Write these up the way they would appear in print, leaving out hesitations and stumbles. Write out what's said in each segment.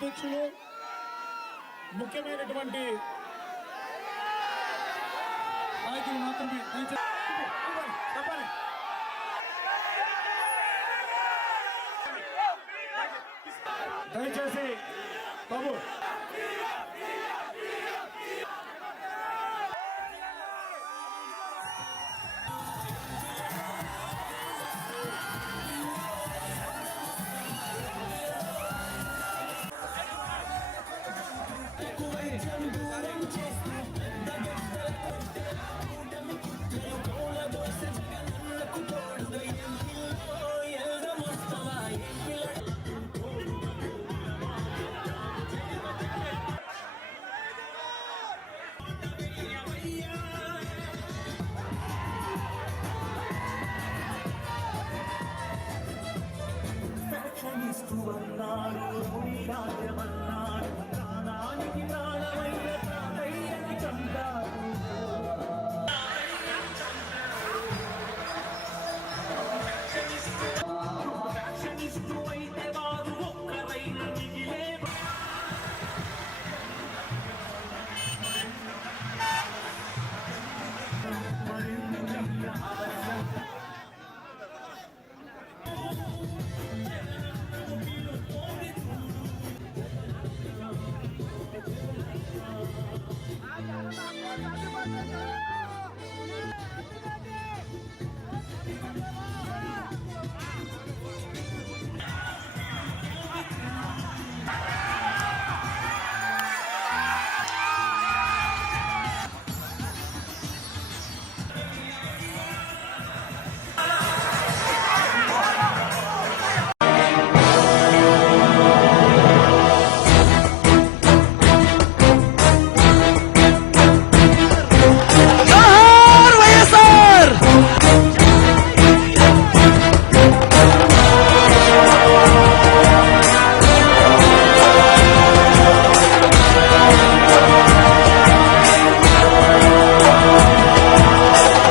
అధ్యక్షులు ముఖ్యమైనటువంటి నాయకులు మాత్రమే దయచేసి బాబు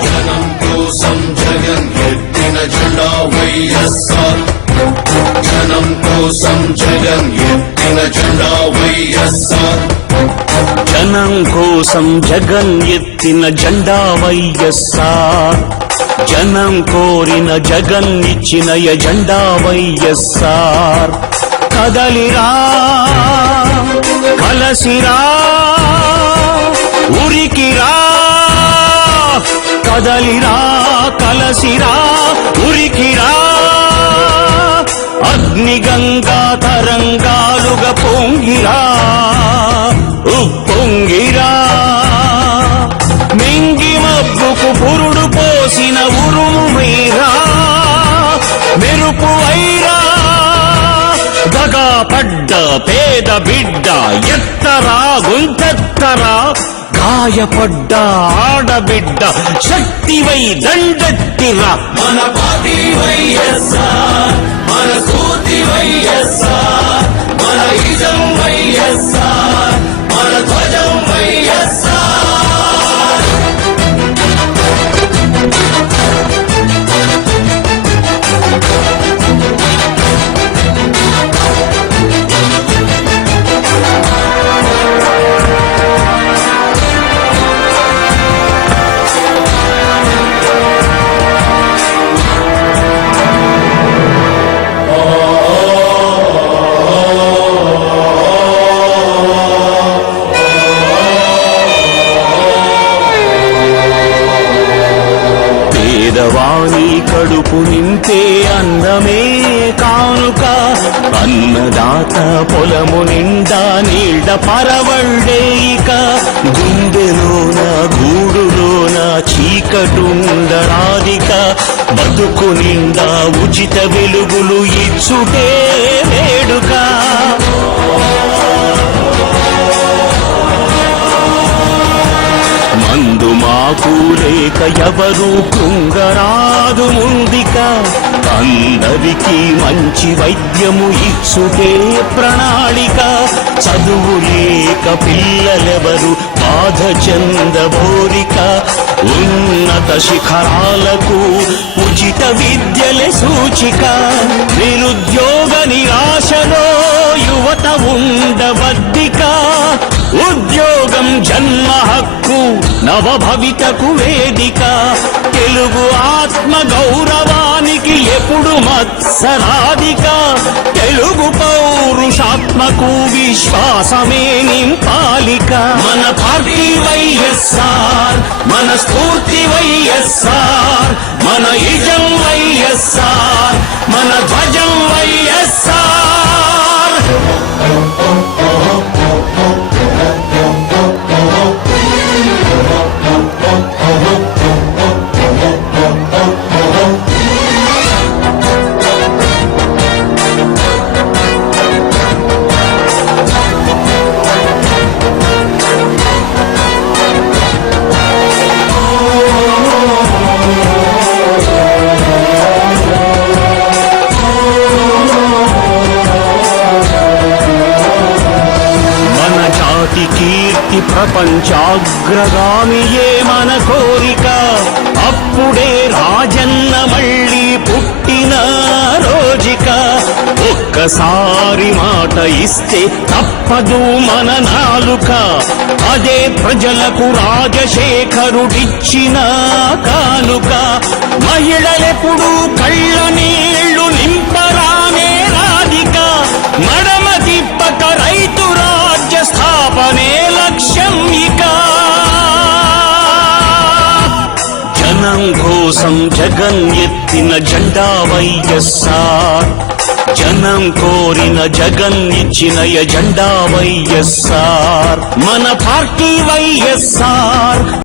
జనం కోసం జగన్ ఎత్తిన జెండా వైఎస్ఆర్ జనం కోసం జగన్ ఎత్తిన జెండా వైఎస్ఆర్ జనం కోరిన జగన్ ఇచ్చిన ఎజెండా వైఎస్ఆర్ కదలిరా కలసిరా ఉరికిరా కదలిరా కలసిరా ఉరికిరా అగ్నిగంగా తరంగాలుగా పొంగిరా ఉప్పొంగిరా మింగి మబ్బుకు పురుడు పోసిన ఉరుము మీరా మెరుపు వైరా దగా పడ్డ పేద బిడ్డ ఎత్తరా గుంతెత్తరా గాయపడ్డ ఆడబిడ్డ శక్తివై దండెత్తిరా మన పార్టీ వైఎస్ఆర్ మన స్ఫూర్తి వైఎస్ఆర్ మన ఇజం వైఎస్ఆర్ మన ధ్వజం వైఎస్ఆర్ పేదవాణి కడుపు నింపే అన్నమే కానుక అన్నదాత పొలము నిండా నీడ పరవళ్ళే ఇక గుండెలోన గూడులోన చీకటుండరాదిక బతుకు నిండా ఉచిత వెలుగులు ఇచ్చుటే వేడుక మందు మాకు లేక ఎవరు కృంగరాదు ముందిక అందరికీ మంచి వైద్యము ఇచ్చుటే ప్రణాళిక చదువు లేక పిల్లలెవరు బాధ చెందబోరిక ఉన్నత శిఖరాలకు ఉచిత విద్యలే సూచిక నిరుద్యోగ నిరాశలో యువత ఉండవద్దిక ఉద్యోగం జన్మ హక్కు నవభవితకు వేదిక తెలుగు ఆత్మ గౌరవానికి ఎప్పుడు మత్సరాధిక తెలుగు పౌరుషాత్మకు విశ్వాసమే నింపాలిక మన పార్టీ వైఎస్ఆర్ మన స్ఫూర్తి వైఎస్ఆర్ మన ఇజం వైఎస్ఆర్ మన ధ్వజం వైఎస్ఆర్ కీర్తి ప్రపంచాగ్రగామియే మన కోరిక అప్పుడే రాజన్న మళ్ళీ పుట్టిన రోజుక ఒక్కసారి మాట ఇస్తే తప్పదు మన నాలుక అదే ప్రజలకు రాజశేఖరుడిచ్చిన కానుక మహిళలెప్పుడు కళ్ళ నీళ్లు నింపరానే రాధిక మడమ తిప్పక రైతు రాజ్య స్థాపనే లక్ష్యం ఇక జనం కోసం జగన్ ఎత్తిన జెండా వైఎస్ఆర్ జనం కోరిన జగన్ ఇచ్చిన ఎజెండా వైఎస్ఆర్ మన పార్టీ వైఎస్ఆర్